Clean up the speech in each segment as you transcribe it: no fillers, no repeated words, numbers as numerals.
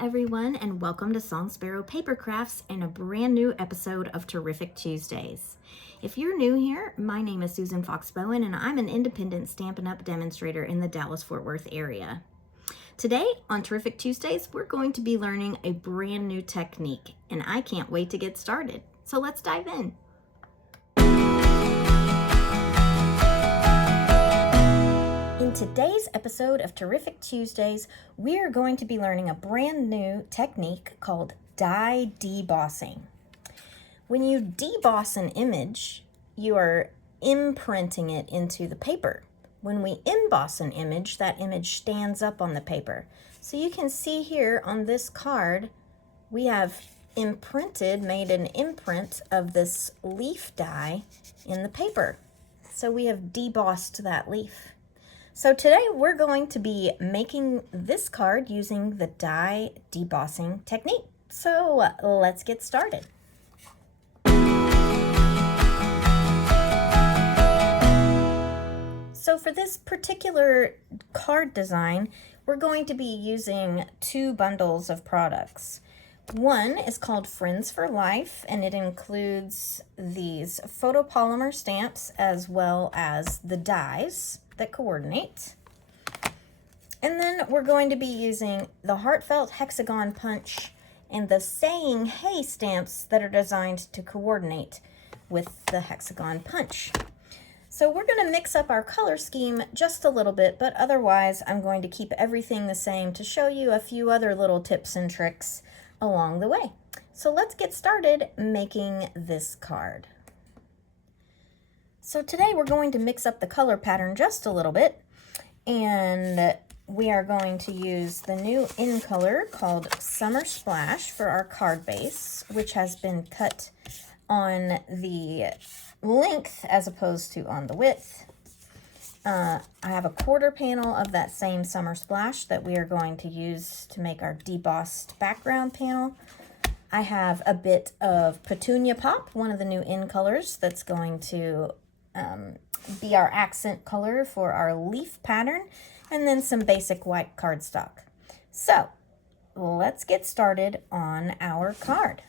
everyone, and welcome to Song Sparrow Paper Crafts and a brand new episode of Terrific Tuesdays. If you're new here, my name is Susan Fox Bowen, and I'm an independent Stampin' Up! Demonstrator in the Dallas-Fort Worth area. Today on Terrific Tuesdays, we're going to be learning a brand new technique, and I can't wait to get started. So let's dive in. In today's episode of Terrific Tuesdays, we are going to be learning a brand new technique called die debossing. When you deboss an image, you are imprinting it into the paper. When we emboss an image, that image stands up on the paper. So you can see here on this card, we have made an imprint of this leaf die in the paper. So we have debossed that leaf. So today we're going to be making this card using the die debossing technique. So let's get started. So for this particular card design, we're going to be using two bundles of products. One is called Friends for Life, and it includes these photopolymer stamps as well as the dies that coordinate. And then we're going to be using the Heartfelt Hexagon Punch and the Saying Hey stamps that are designed to coordinate with the Hexagon Punch. So we're going to mix up our color scheme just a little bit, but otherwise I'm going to keep everything the same to show you a few other little tips and tricks along the way. So let's get started making this card. So today we're going to mix up the color pattern just a little bit, and we are going to use the new in color called Summer Splash for our card base, which has been cut on the length as opposed to on the width. I have a quarter panel of that same Summer Splash that we are going to use to make our debossed background panel. I have a bit of Petunia Pop, one of the new in colors that's going to be our accent color for our leaf pattern, and then some basic white cardstock. So let's get started on our card.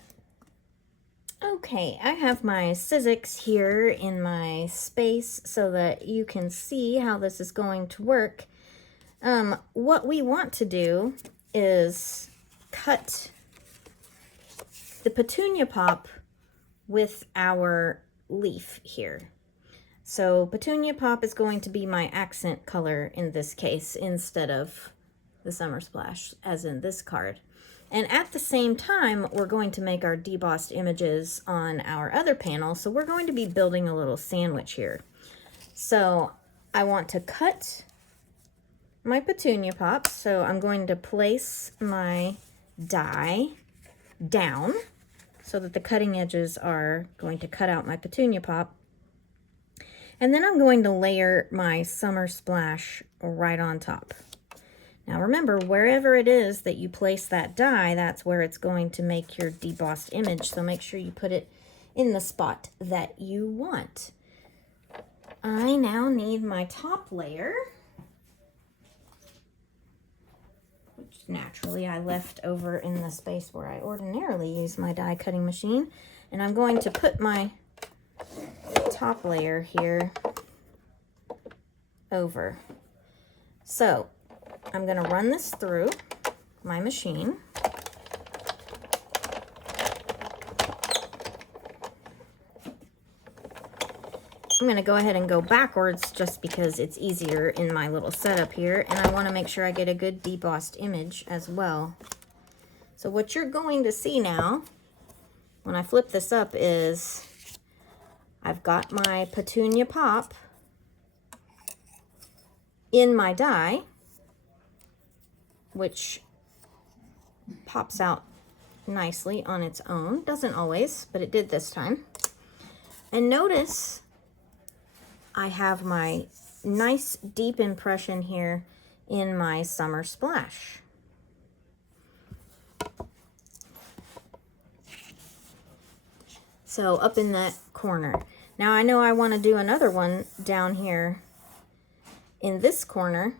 Okay, I have my Sizzix here in my space so that you can see how this is going to work. What we want to do is cut the Petunia Pop with our leaf here. So Petunia Pop is going to be my accent color in this case instead of the Summer Splash as in this card. And at the same time, we're going to make our debossed images on our other panel. So we're going to be building a little sandwich here. So I want to cut my Petunia Pop. So I'm going to place my die down so that the cutting edges are going to cut out my Petunia Pop. And then I'm going to layer my Summer Splash right on top. Now remember, wherever it is that you place that die, that's where it's going to make your debossed image. So make sure you put it in the spot that you want. I now need my top layer, which naturally I left over in the space where I ordinarily use my die cutting machine. And I'm going to put my top layer here over. So I'm going to run this through my machine. I'm going to go ahead and go backwards just because it's easier in my little setup here, and I want to make sure I get a good debossed image as well. So what you're going to see now when I flip this up is I've got my Petunia Pop in my die, which pops out nicely on its own. Doesn't always, but it did this time. And notice I have my nice deep impression here in my Summer Splash. So up in that corner. Now I know I want to do another one down here in this corner.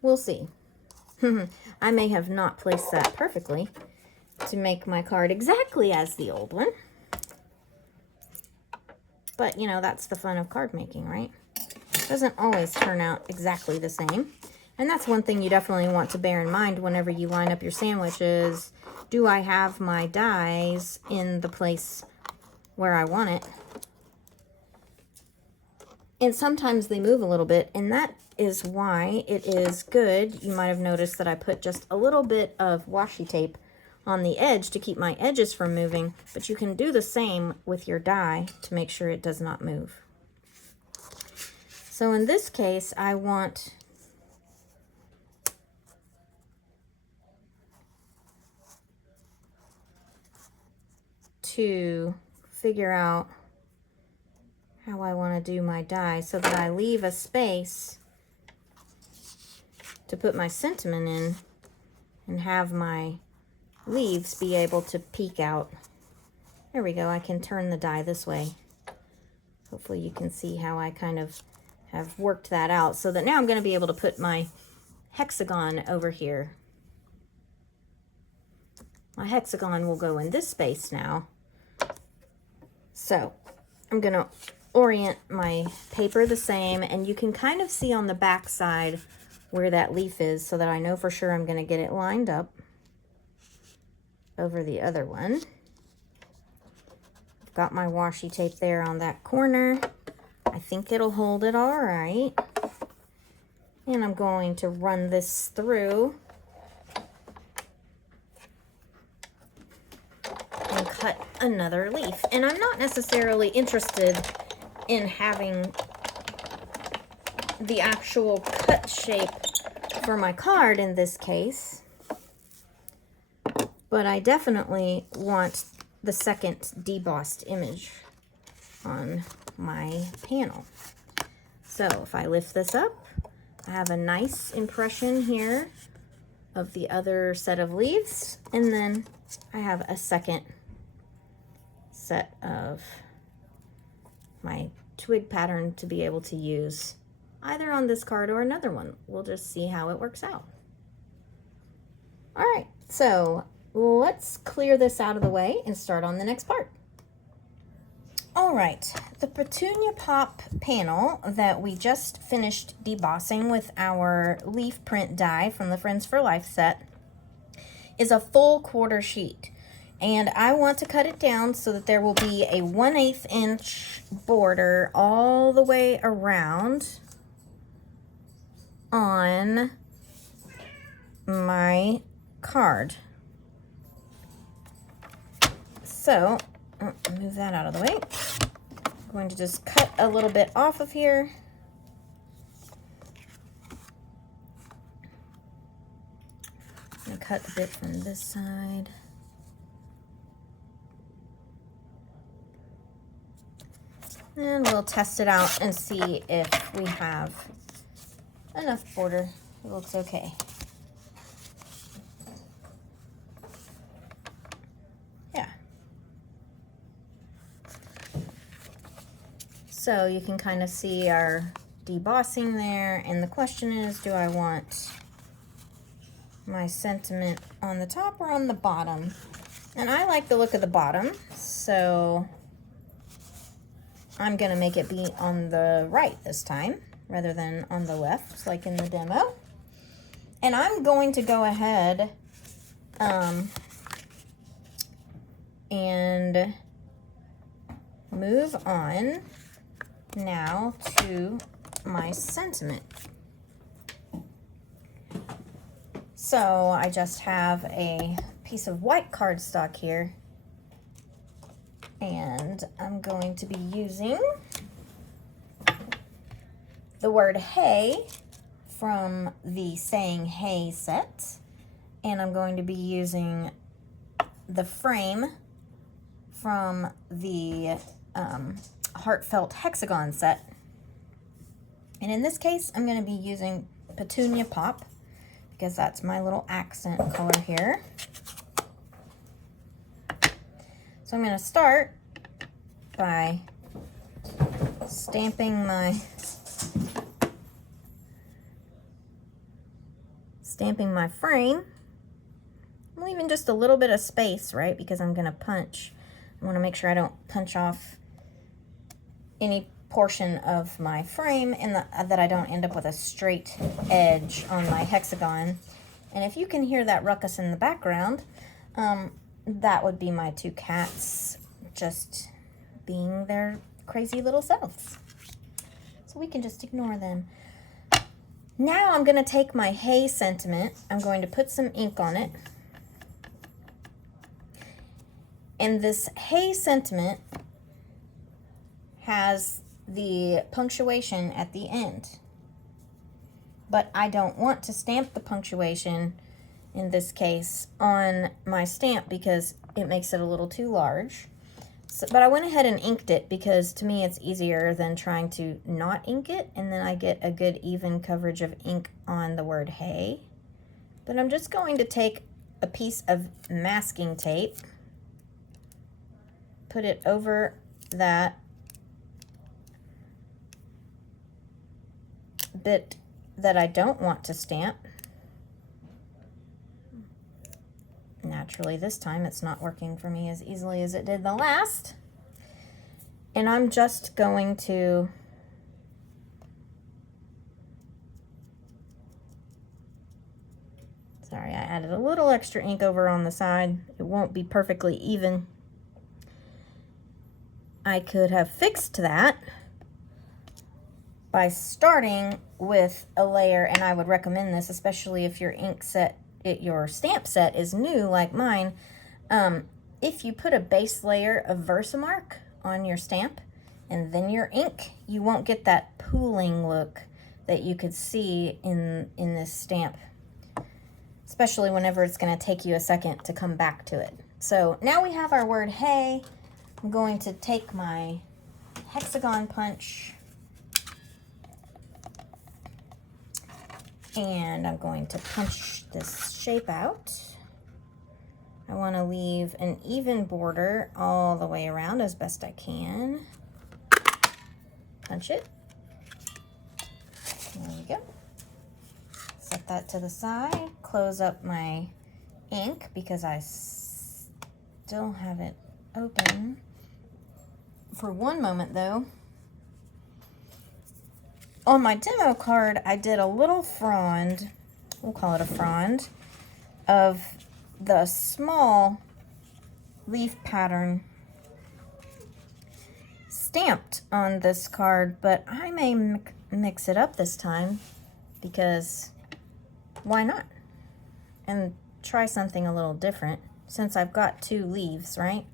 We'll see. I may have not placed that perfectly to make my card exactly as the old one. But, you know, that's the fun of card making, right? It doesn't always turn out exactly the same. And that's one thing you definitely want to bear in mind whenever you line up your sandwiches. Do I have my dies in the place where I want it? And sometimes they move a little bit, and that is why it is good. You might have noticed that I put just a little bit of washi tape on the edge to keep my edges from moving, but you can do the same with your die to make sure it does not move. So in this case, I want to figure out how I want to do my die so that I leave a space to put my sentiment in and have my leaves be able to peek out. There we go. I can turn the die this way. Hopefully you can see how I kind of have worked that out so that now I'm going to be able to put my hexagon over here. My hexagon will go in this space now. So I'm going to orient my paper the same, and you can kind of see on the back side where that leaf is so that I know for sure I'm going to get it lined up over the other one. I've got my washi tape there on that corner. I think it'll hold it all right. And I'm going to run this through and cut another leaf. And I'm not necessarily interested in having the actual cut shape for my card in this case, but I definitely want the second debossed image on my panel. So if I lift this up, I have a nice impression here of the other set of leaves, and then I have a second set of my twig pattern to be able to use either on this card or another one. We'll just see how it works out. All right, so let's clear this out of the way and start on the next part. All right, the Petunia Pop panel that we just finished debossing with our leaf print die from the Friends for Life set is a full quarter sheet. And I want to cut it down so that there will be a 1/8 inch border all the way around on my card. So, move that out of the way. I'm going to just cut a little bit off of here. I'm going to cut a bit from this side. And we'll test it out and see if we have enough border. It looks okay. Yeah. So you can kind of see our debossing there, and the question is, do I want my sentiment on the top or on the bottom? And I like the look of the bottom, so I'm gonna make it be on the right this time rather than on the left like in the demo. And I'm going to go ahead and move on now to my sentiment. So I just have a piece of white cardstock here, and I'm going to be using the word hey from the Saying Hey set, and I'm going to be using the frame from the Heartfelt Hexagon set. And in this case, I'm going to be using Petunia Pop because that's my little accent color here. So I'm going to start by stamping my stamping my frame. I'm leaving just a little bit of space, right? Because I'm gonna punch. I wanna make sure I don't punch off any portion of my frame and that I don't end up with a straight edge on my hexagon. And if you can hear that ruckus in the background, that would be my two cats just being their crazy little selves. So we can just ignore them. Now I'm going to take my hay sentiment. I'm going to put some ink on it. And this hay sentiment has the punctuation at the end. But I don't want to stamp the punctuation, in this case, on my stamp because it makes it a little too large. So, but I went ahead and inked it because to me it's easier than trying to not ink it, and then I get a good even coverage of ink on the word hay. But I'm just going to take a piece of masking tape, put it over that bit that I don't want to stamp. Naturally, this time it's not working for me as easily as it did the last. And I'm just going to sorry, I added a little extra ink over on the side. It won't be perfectly even. I could have fixed that by starting with a layer, and I would recommend this, especially if your ink set, your stamp set is new like mine. If you put a base layer of Versamark on your stamp and then your ink, you won't get that pooling look that you could see in this stamp, especially whenever it's going to take you a second to come back to it. So now we have our word hay. I'm going to take my hexagon punch and I'm going to punch this shape out. I want to leave an even border all the way around as best I can. Punch it. There we go. Set that to the side. Close up my ink because I still have it open. For one moment though, on my demo card, I did a little frond, we'll call it a frond, of the small leaf pattern stamped on this card, but I may mix it up this time because why not? And try something a little different since I've got two leaves, right?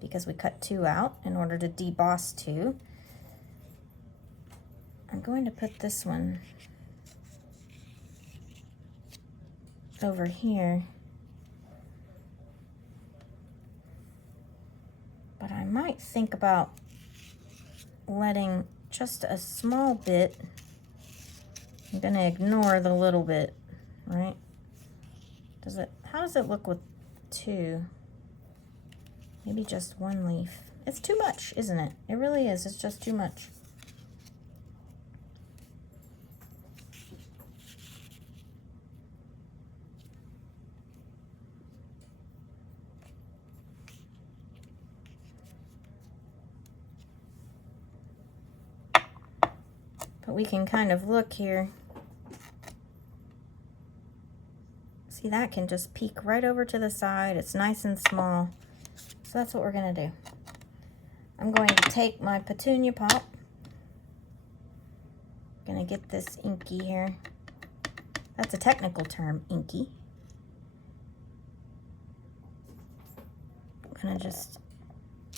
Because we cut two out in order to deboss two. I'm going to put this one over here, but I might think about letting just a small bit. I'm going to ignore the little bit, right? How does it look with two? Maybe just one leaf. It's too much, isn't it? It really is. It's just too much. But we can kind of look here. See, that can just peek right over to the side. It's nice and small. So that's what we're going to do. I'm going to take my petunia pop. I'm going to get this inky here. That's a technical term, inky. I'm going to just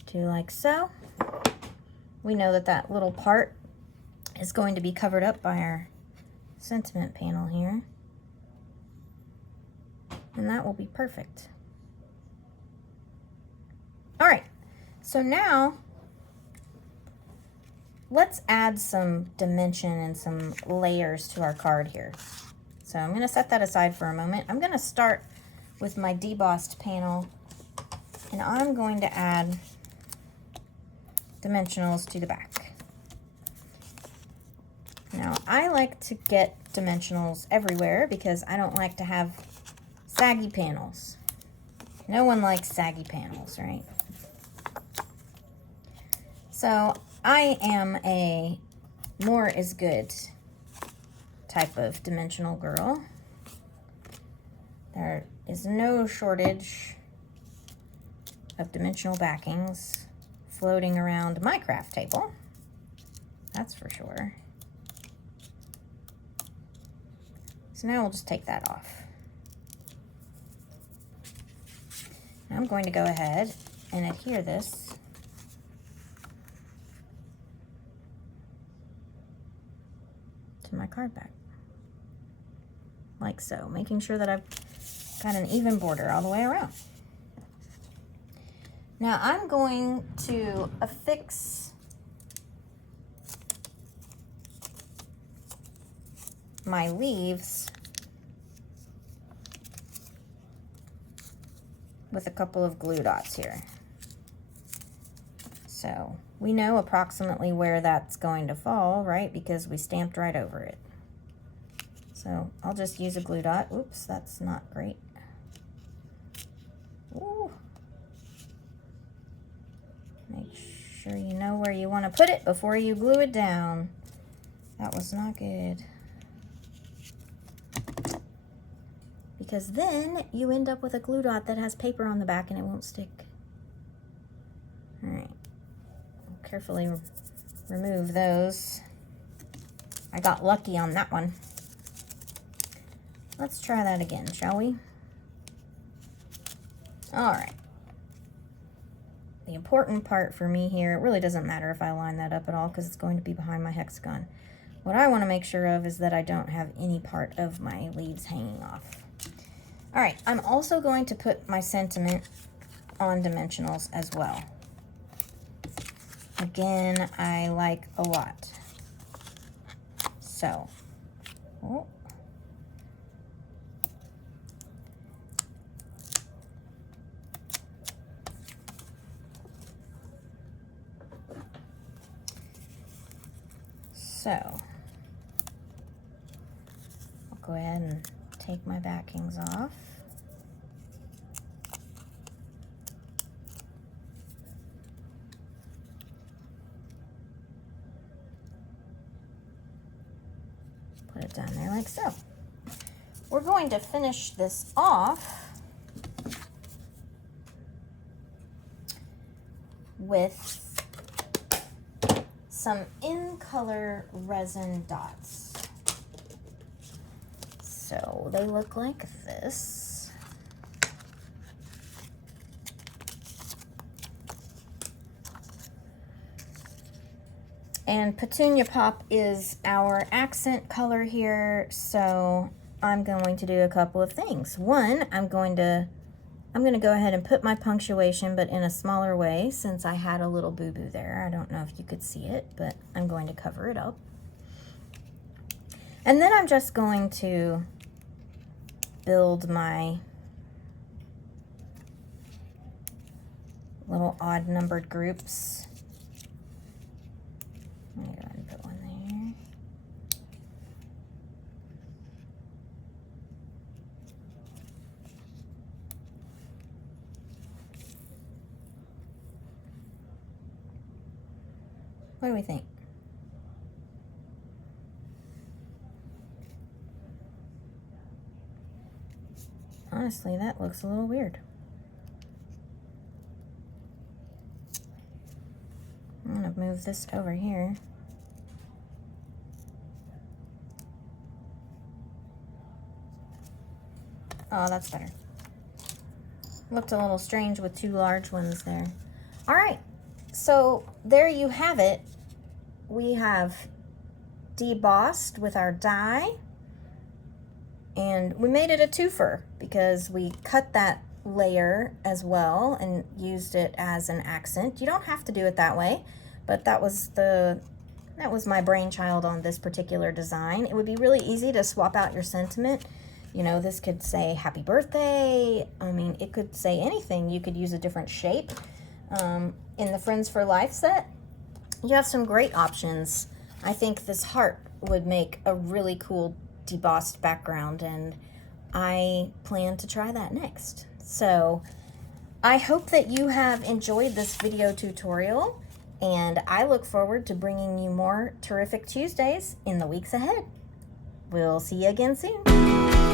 do like so. We know that that little part is going to be covered up by our sentiment panel here. And that will be perfect. All right, so now let's add some dimension and some layers to our card here. So I'm going to set that aside for a moment. I'm going to start with my debossed panel, and I'm going to add dimensionals to the back. Now I like to get dimensionals everywhere because I don't like to have saggy panels. No one likes saggy panels, right? So I am a more is good type of dimensional girl. There is no shortage of dimensional backings floating around my craft table. That's for sure. So now we'll just take that off. Now I'm going to go ahead and adhere this to my card back. Like so, making sure that I've got an even border all the way around. Now I'm going to affix my leaves with a couple of glue dots here. So we know approximately where that's going to fall, right? Because we stamped right over it. So I'll just use a glue dot. Oops, that's not great. Ooh. Make sure you know where you want to put it before you glue it down. That was not good. Because then you end up with a glue dot that has paper on the back and it won't stick. All right, carefully remove those. I got lucky on that one. Let's try that again, shall we? All right. The important part for me here, it really doesn't matter if I line that up at all because it's going to be behind my hexagon. What I want to make sure of is that I don't have any part of my leaves hanging off. All right, I'm also going to put my sentiment on dimensionals as well. Again, I like a lot. So, oh. So, I'll go ahead and take my backings off. Put it down there like so. We're going to finish this off with some in-color resin dots. So they look like this. And Petunia Pop is our accent color here, so I'm going to do a couple of things. One, I'm going to go ahead and put my punctuation, but in a smaller way since I had a little boo-boo there. I don't know if you could see it, but I'm going to cover it up. And then I'm just going to build my little odd numbered groups. I'm going to go ahead and put one there. What do we think? Honestly, that looks a little weird. I'm going to move this over here. Oh, that's better. Looked a little strange with two large ones there. All right, so there you have it. We have debossed with our die, and we made it a twofer because we cut that layer as well and used it as an accent. You don't have to do it that way, but that was my brainchild on this particular design. It would be really easy to swap out your sentiment. You know, this could say happy birthday. I mean, it could say anything. You could use a different shape. In the Friends for Life set, you have some great options. I think this heart would make a really cool debossed background, and I plan to try that next. So I hope that you have enjoyed this video tutorial, and I look forward to bringing you more Terrific Tuesdays in the weeks ahead. We'll see you again soon.